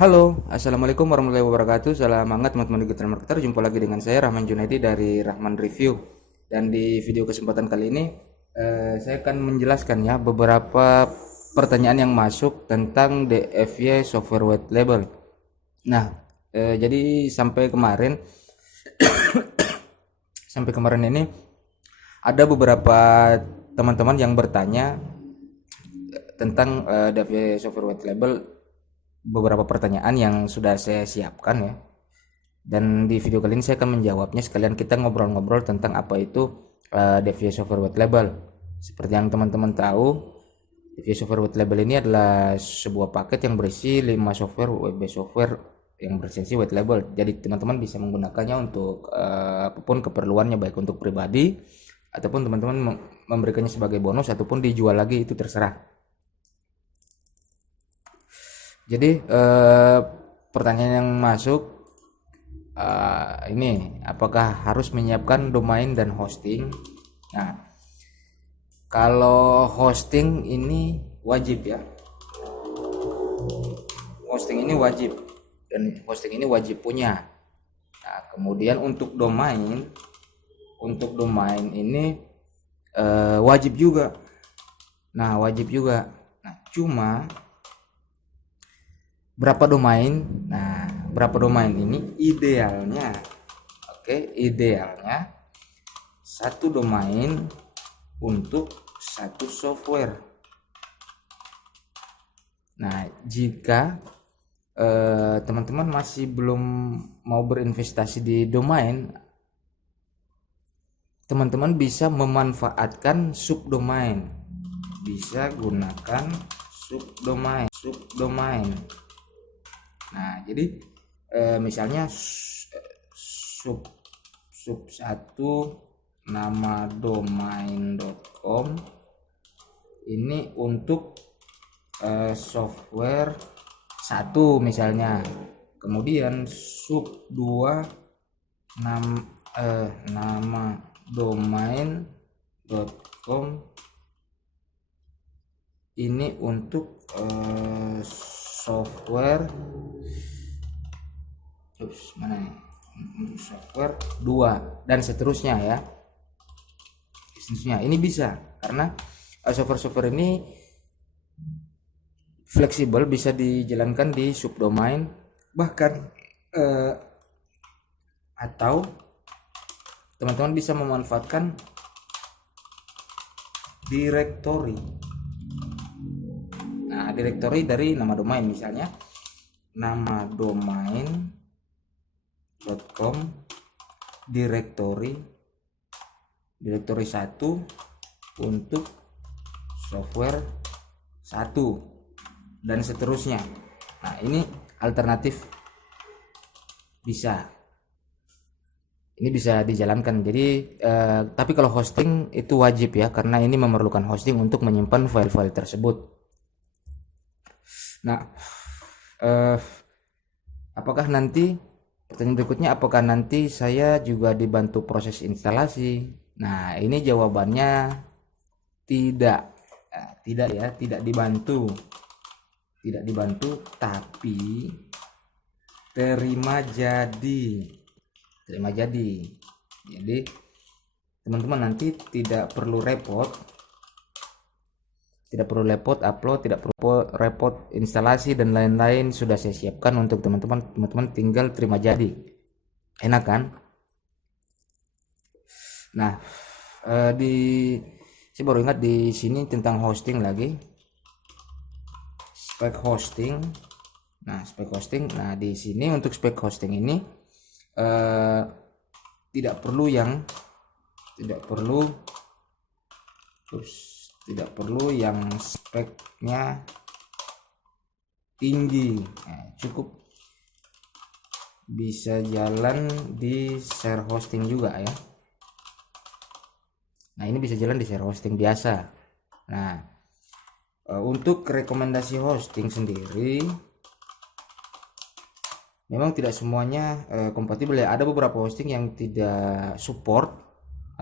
Halo, Assalamualaikum warahmatullahi wabarakatuh. Salam hangat teman-teman digital marketer. Jumpa lagi dengan saya Rahman Junaidi dari Rahman Review. Dan di video kesempatan kali ini saya akan menjelaskan ya beberapa pertanyaan yang masuk tentang DFY Software White Label. Nah, jadi sampai kemarin ini ada beberapa teman-teman yang bertanya tentang DFY Software White Label, beberapa pertanyaan yang sudah saya siapkan ya. Dan di video kali ini saya akan menjawabnya, sekalian kita ngobrol-ngobrol tentang apa itu DFY Software White Label. Seperti yang teman-teman tahu, DFY Software White Label ini adalah sebuah paket yang berisi 5 software web-based software yang berlisensi white label. Jadi teman-teman bisa menggunakannya untuk apapun keperluannya, baik untuk pribadi ataupun teman-teman memberikannya sebagai bonus ataupun dijual lagi, itu terserah. Jadi pertanyaan yang masuk ini, apakah harus menyiapkan domain dan hosting? Nah, kalau hosting ini wajib ya. Hosting ini wajib dan hosting ini wajib punya. Nah, kemudian untuk domain ini wajib juga. Nah, wajib juga. Nah, cuma berapa domain? Nah, berapa domain ini idealnya? Idealnya satu domain untuk satu software. Nah, jika teman-teman masih belum mau berinvestasi di domain, teman-teman bisa memanfaatkan subdomain. Bisa gunakan subdomain. Nah, jadi misalnya sub 1 nama domain.com ini untuk software 1 misalnya. Kemudian sub 2 nama domain.com ini untuk software software 2 dan seterusnya ya. Ini bisa karena software ini fleksibel, bisa dijalankan di subdomain bahkan atau teman-teman bisa memanfaatkan directory. Nah, directory dari nama domain, misalnya nama domain.com directory 1 untuk software 1 dan seterusnya. Nah, ini alternatif bisa. Ini bisa dijalankan. Jadi tapi kalau hosting itu wajib ya, karena ini memerlukan hosting untuk menyimpan file-file tersebut. Nah, pertanyaan berikutnya, apakah nanti saya juga dibantu proses instalasi? Nah, ini jawabannya tidak. Tidak ya, tidak dibantu, tapi terima jadi. Jadi teman-teman nanti tidak perlu repot upload, tidak perlu repot instalasi dan lain-lain, sudah saya siapkan untuk teman-teman tinggal terima jadi. Enak kan? Nah, saya baru ingat di sini tentang hosting lagi. Spek hosting. Nah, di sini untuk spek hosting ini tidak perlu yang speknya tinggi. Nah, cukup bisa jalan di share hosting juga ya. Nah, ini bisa jalan di share hosting biasa. Nah, untuk rekomendasi hosting sendiri memang tidak semuanya kompatibel ya. Ada beberapa hosting yang tidak support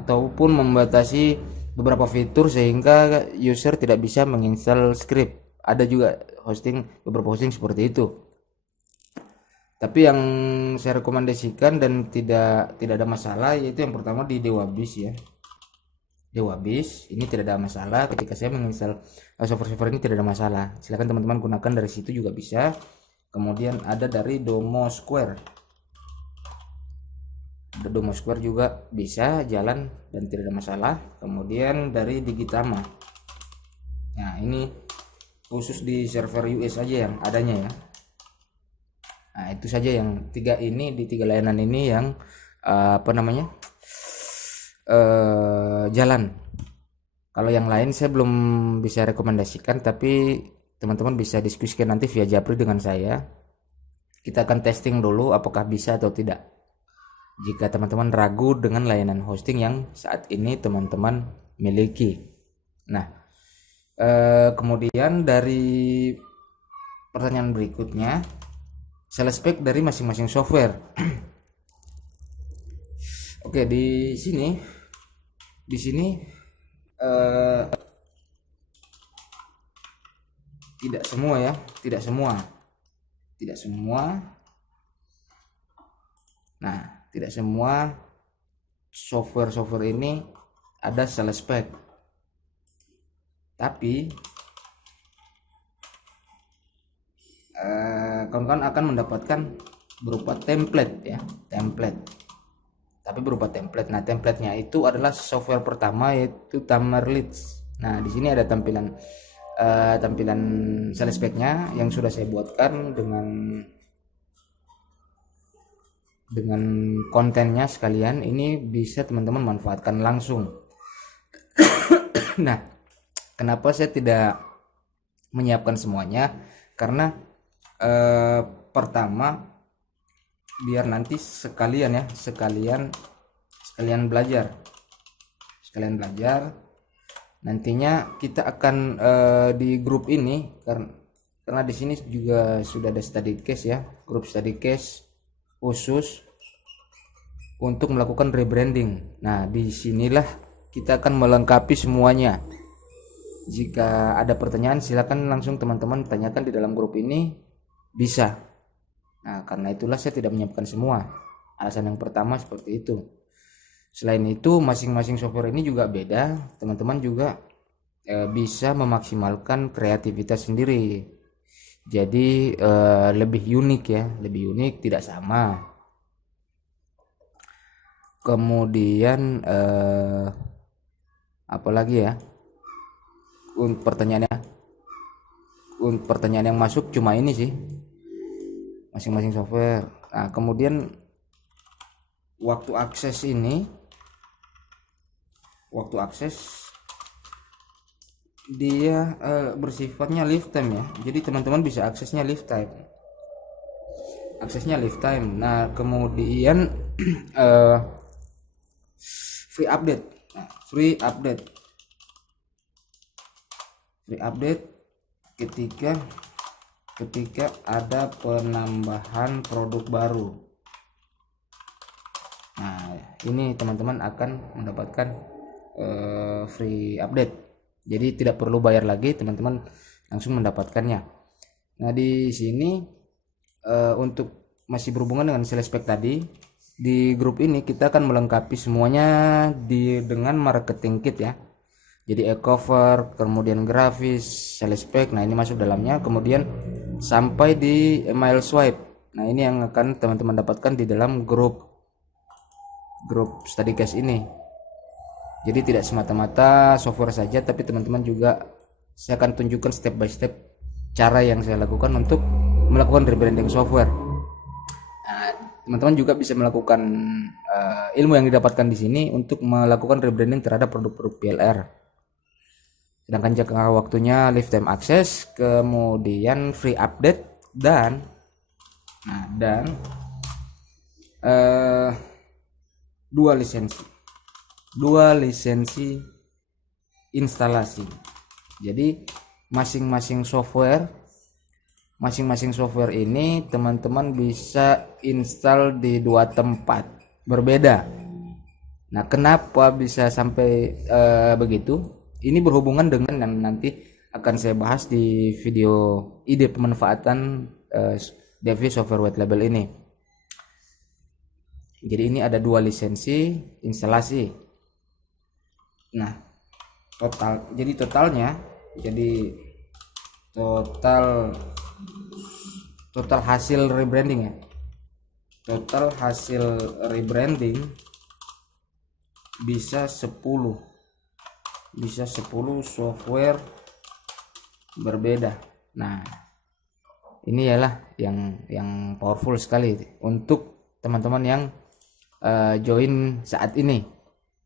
ataupun membatasi beberapa fitur sehingga user tidak bisa menginstal script. Ada juga beberapa hosting seperti itu. Tapi yang saya rekomendasikan dan tidak ada masalah yaitu yang pertama di Dewabis ya. Dewabis ini tidak ada masalah ketika saya menginstal software-software ini, tidak ada masalah. Silakan teman-teman gunakan dari situ juga bisa. Kemudian ada dari Domo Square. Domo Square juga bisa jalan dan tidak ada masalah. Kemudian dari Digitama. Nah, ini khusus di server US aja yang adanya ya. Nah, itu saja yang tiga ini, di tiga layanan ini yang jalan. Kalau yang lain saya belum bisa rekomendasikan, tapi teman-teman bisa diskusikan nanti via Japri dengan saya. Kita akan testing dulu apakah bisa atau tidak. Jika teman-teman ragu dengan layanan hosting yang saat ini teman-teman miliki. Nah, kemudian dari pertanyaan berikutnya, sales spek dari masing-masing software. Oke, di sini tidak semua ya, tidak semua. Nah, tidak semua software ini ada sales spek, tapi kawan-kawan akan mendapatkan berupa template ya, tapi berupa template. Nah, templatenya itu adalah software pertama yaitu Tamerlitz. Nah, di sini ada tampilan sales spec-nya yang sudah saya buatkan dengan kontennya sekalian. Ini bisa teman-teman manfaatkan langsung. Nah, kenapa saya tidak menyiapkan semuanya? Karena pertama biar nanti sekalian belajar. Nantinya kita akan di grup ini, karena di sini juga sudah ada study case ya, grup study case khusus untuk melakukan rebranding. Nah, disinilah kita akan melengkapi semuanya. Jika ada pertanyaan silakan langsung teman-teman tanyakan di dalam grup ini, bisa. Nah, karena itulah saya tidak menyiapkan semua. Alasan yang pertama seperti itu. Selain itu, masing-masing software ini juga beda. Teman-teman juga bisa memaksimalkan kreativitas sendiri. Jadi lebih unik ya, tidak sama. Kemudian apalagi ya? Pertanyaan yang masuk cuma ini sih, masing-masing software. Nah, kemudian waktu akses dia bersifatnya lifetime ya, jadi teman-teman bisa aksesnya lifetime. Nah, kemudian free update ketika ada penambahan produk baru. Nah, ini teman-teman akan mendapatkan free update. Jadi tidak perlu bayar lagi, teman-teman langsung mendapatkannya. Nah, di sini untuk masih berhubungan dengan sales spec tadi, di grup ini kita akan melengkapi semuanya dengan marketing kit ya. Jadi e-cover, kemudian grafis, sales spec. Nah, ini masuk dalamnya. Kemudian sampai di email swipe. Nah, ini yang akan teman-teman dapatkan di dalam grup study case ini. Jadi tidak semata-mata software saja, tapi teman-teman juga saya akan tunjukkan step by step cara yang saya lakukan untuk melakukan rebranding software. Nah, teman-teman juga bisa melakukan ilmu yang didapatkan di sini untuk melakukan rebranding terhadap produk-produk PLR. Sedangkan jangka waktunya lifetime access, kemudian free update dan dua lisensi instalasi. Jadi masing-masing software ini teman-teman bisa install di dua tempat berbeda. Nah, kenapa bisa sampai begitu? Ini berhubungan dengan yang nanti akan saya bahas di video ide pemanfaatan DAV software white label ini. Jadi ini ada 2 lisensi instalasi. Nah, totalnya total hasil rebranding ya. Total hasil rebranding bisa 10 software berbeda. Nah, ini ialah yang powerful sekali untuk teman-teman yang join saat ini.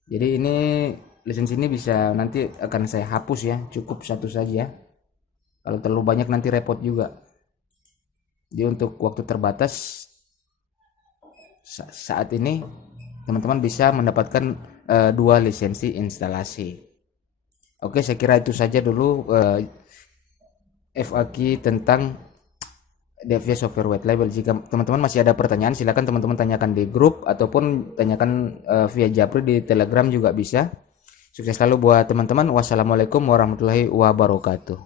Jadi ini lisensi ini bisa nanti akan saya hapus ya, cukup satu saja. Kalau terlalu banyak nanti repot juga. Jadi untuk waktu terbatas saat ini teman-teman bisa mendapatkan 2 lisensi instalasi. Oke, saya kira itu saja dulu FAQ tentang DAV software white label. Jika teman-teman masih ada pertanyaan, silakan teman-teman tanyakan di grup ataupun tanyakan via Japri di Telegram juga bisa. Sukses selalu buat teman-teman. Wassalamualaikum warahmatullahi wabarakatuh.